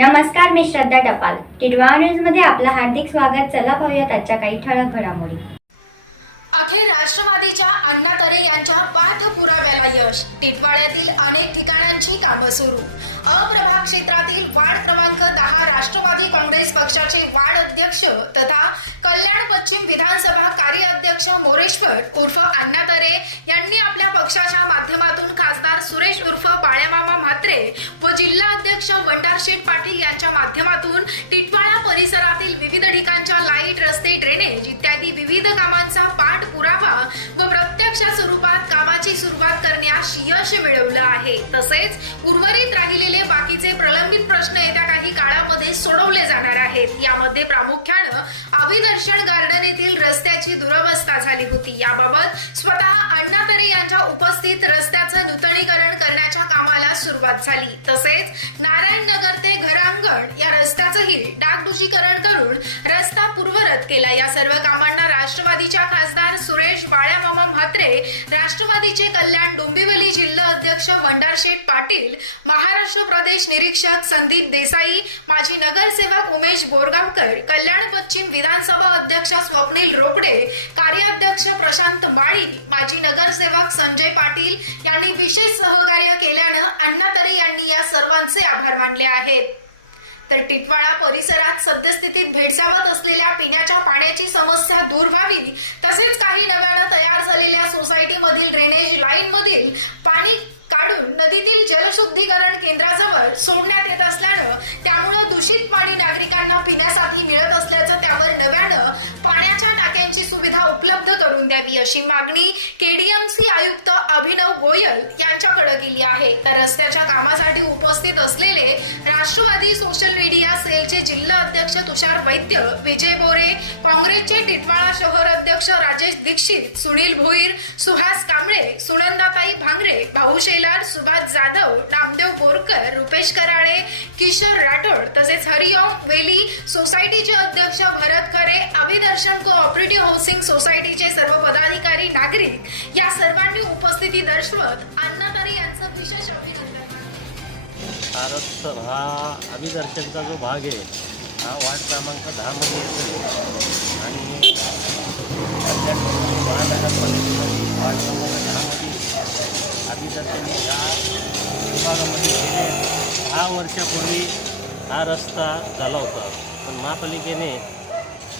नमस्कार मी श्रद्धा टपाल. टिडवा न्यूजमध्ये आपलं हार्दिक स्वागत. चला पाहूयात आजच्या काही ठळक घडामोडी. अखेर राष्ट्रवादीच्या अण्णा तरे यांच्या पाठपुराव्याला यश. टिटवाळ्यातील अनेक ठिकाणांची कामं सुरू. अप्रभाग क्षेत्रातील वार्ड क्रमांक दहा राष्ट्रवादी काँग्रेस पक्षाचे वार्ड अध्यक्ष तथा कल्याण पश्चिम विधानसभा कार्याध्यक्ष मोरेश्वर उर्फ अण्णा तरे यांनी आपल्या पक्षाच्या अध्यक्ष वंडारशेठ पाटील यांच्या माध्यमातून टिटवाळा परिसरातील विविध ठिकाणच्या लाइट रस्ते ड्रेनेज इत्यादी विविध कामांचा पाठपुरावा व प्रत्यक्ष स्वरूपात कामाची सुरुवात करण्यास यश मिळवलं आहे. तसेच उर्वरित राहिलेले बाकीचे प्रलंबित प्रश्न येत्या काही काळामध्ये सोडवले जाणार आहेत. यामध्ये प्रामुख्यानं अभिदर्शन गार्डन येथील रस्त्याची दुरवस्था झाली होती. याबाबत स्वतः अण्णा तरे यांच्या उपस्थित रस्त्याचं नूतनीकरण करण्याच्या सुरुवात झाली. तसेच नारायण नगर ते घरांगण या रस्त्याचंही डागडुजीकरण करून रस्ता पूर्वरत केला. या सर्व कामांना राष्ट्रवादीच्या ठाकरे राष्ट्रवादीचे कल्याण डोंबिवली जिल्हा अध्यक्ष वंडारशेठ पाटील महाराष्ट्र प्रदेश निरीक्षक संदीप देसाई माजी नगरसेवक उमेश बोरगावकर कल्याण पश्चिम विधानसभा अध्यक्ष स्वप्नील रोकडे कार्याध्यक्ष प्रशांत माळी माजी नगरसेवक संजय पाटील यांनी विशेष सहकार्य केल्यानं अण्णा तरे यांनी या सर्वांचे आभार मानले आहेत. तर टिटवाळा परिसरात सद्यस्थितीत भेडसावत असलेल्या पिण्याच्या पाण्याची समस्या दूर व्हावी केंद्राजवळ सोडण्यात येत असल्यानं त्यामुळे दूषित पाणी नागरिकांना पिण्यासाठी मिळत असल्याचं त्यावर नव्यानं पाण्याच्या टाक्यांची सुविधा उपलब्ध करून द्यावी अशी मागणी केडीएमसी आयुक्त अभिनव गोयल यांच्याकडे केली आहे. तर रस्त्याच्या कामासाठी उपस्थित असलेले राष्ट्रवादी सोशल मीडिया सेलचे जिल्हा अध्यक्ष तुषार वैद्य विजय बोरे काँग्रेसचे टिटवाळा शहर अध्यक्ष राजेश दीक्षित सुनील भोईर सुहास कांबळे सुनंदाताई भांगरे भाऊ शेलार सुभाष जाधव नामदेव बोरकर रुपेश कराळे किशोर राठोड तसेच हरिओम वेली सोसायटीचे अध्यक्ष भरत खरे अभिदर्शन कोऑपरेटिव्ह हाऊसिंग सोसायटीचे सर्व पदाधिकारी नागरिक या सर्वांनी उपस्थिती दर्शवत अण्णातारे यांचं विशेष अभिनंदन. केलं. हा अभिदर्शनचा जो भाग आहे हा वार्ड क्रमांक दहामध्ये येतो आणि महानगरपालिकेमध्ये वार्ड क्रमांक दहामध्ये अभिदर्शन या विभागामध्ये गेले. दहा वर्षापूर्वी हा रस्ता झाला होता. पण महापालिकेने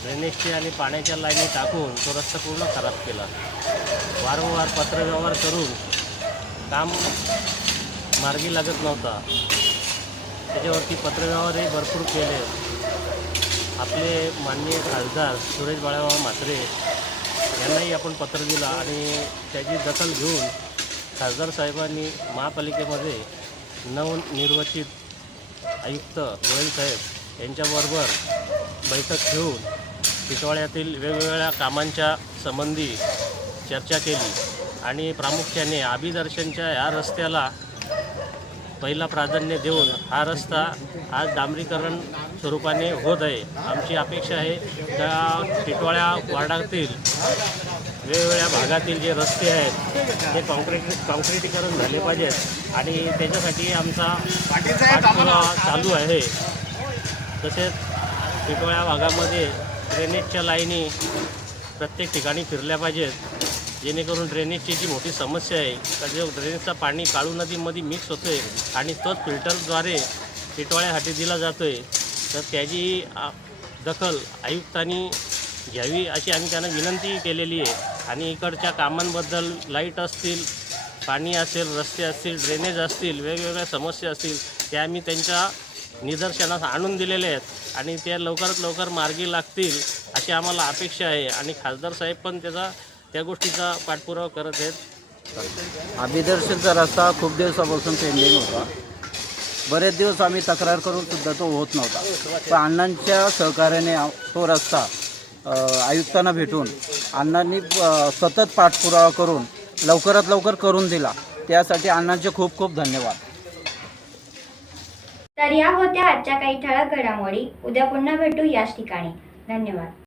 ड्रेनेजची आणि पाण्याच्या लाईनी टाकून तो रस्ता पूर्ण खराब केला. वारंवार पत्रव्यवहार करून काम मार्गी लागत नव्हता. त्याच्यावरती पत्रव्यवहारही भरपूर केले. आपले माननीय खासदार सुरेश बाळाबाबा म्हात्रे यांनाही आपण पत्र दिलं आणि त्याची दखल घेऊन खासदार साहेबांनी महापालिकेमध्ये नवनिर्वाचित आयुक्त गोयल साहेब यांच्याबरोबर बैठक घेऊन टिटवाळ्यातील वेगवेगळ्या कामांच्या संबंधी चर्चा केली आणि प्रामुख्याने अभिदर्शनच्या या रस्त्याला पहिला प्राधान्य देऊन हा रस्ता आज डांबरीकरण स्वरूपाने होत आहे. आमची अपेक्षा आहे त्या टिटवाळ्या वार्डातील वेगवेगळ्या भागातील जे रस्ते आहेत ते कॉन्क्रीट कॉन्क्रिटीकरण झाले पाहिजेत आणि त्याच्यासाठी आमचा पाठपुरावा चालू आहे. तसेच टिटवाळ्या भागामध्ये ड्रेनेजच्या लाईनी प्रत्येक ठिकाणी फिरल्या पाहिजेत. जेणेकरून ड्रेनेजची जी मोठी समस्या आहे तर जे ड्रेनेजचं पाणी काळू नदीमध्ये मिक्स होतं आहे आणि तोच फिल्टरद्वारे टिटवाळ्यासाठी दिला जातो आहे तर त्याची दखल आयुक्तांनी घ्यावी अशी आम्ही त्यांना विनंती केलेली आहे. आणि इकडच्या कामांबद्दल लाइट असतील पाणी असेल रस्ते असतील ड्रेनेज असतील वेगवेगळ्या समस्या असतील त्या आम्ही त्यांच्या निदर्शनास आणून दिलेले आहेत आणि त्या लवकरात लवकर मार्गी लागतील अशी आम्हाला अपेक्षा आहे. आणि खासदार साहेब पण त्याचा त्या गोष्टीचा पाठपुरावा करत आहेत. अभिदर्शनचा रस्ता खूप दिवसापासून पेंडिंग होता. बरेच दिवस आम्ही तक्रार करून सुद्धा तो होत नव्हता. पण अण्णांच्या सहकार्याने तो रस्ता आयुक्तांना भेटून अण्णांनी सतत पाठपुरावा करून लवकरात लवकर करून दिला. त्यासाठी अण्णांचे खूप खूप धन्यवाद. तर या होत्या आजच्या काही ठळक घडामोडी. उद्या पुन्हा भेटू याच ठिकाणी. धन्यवाद.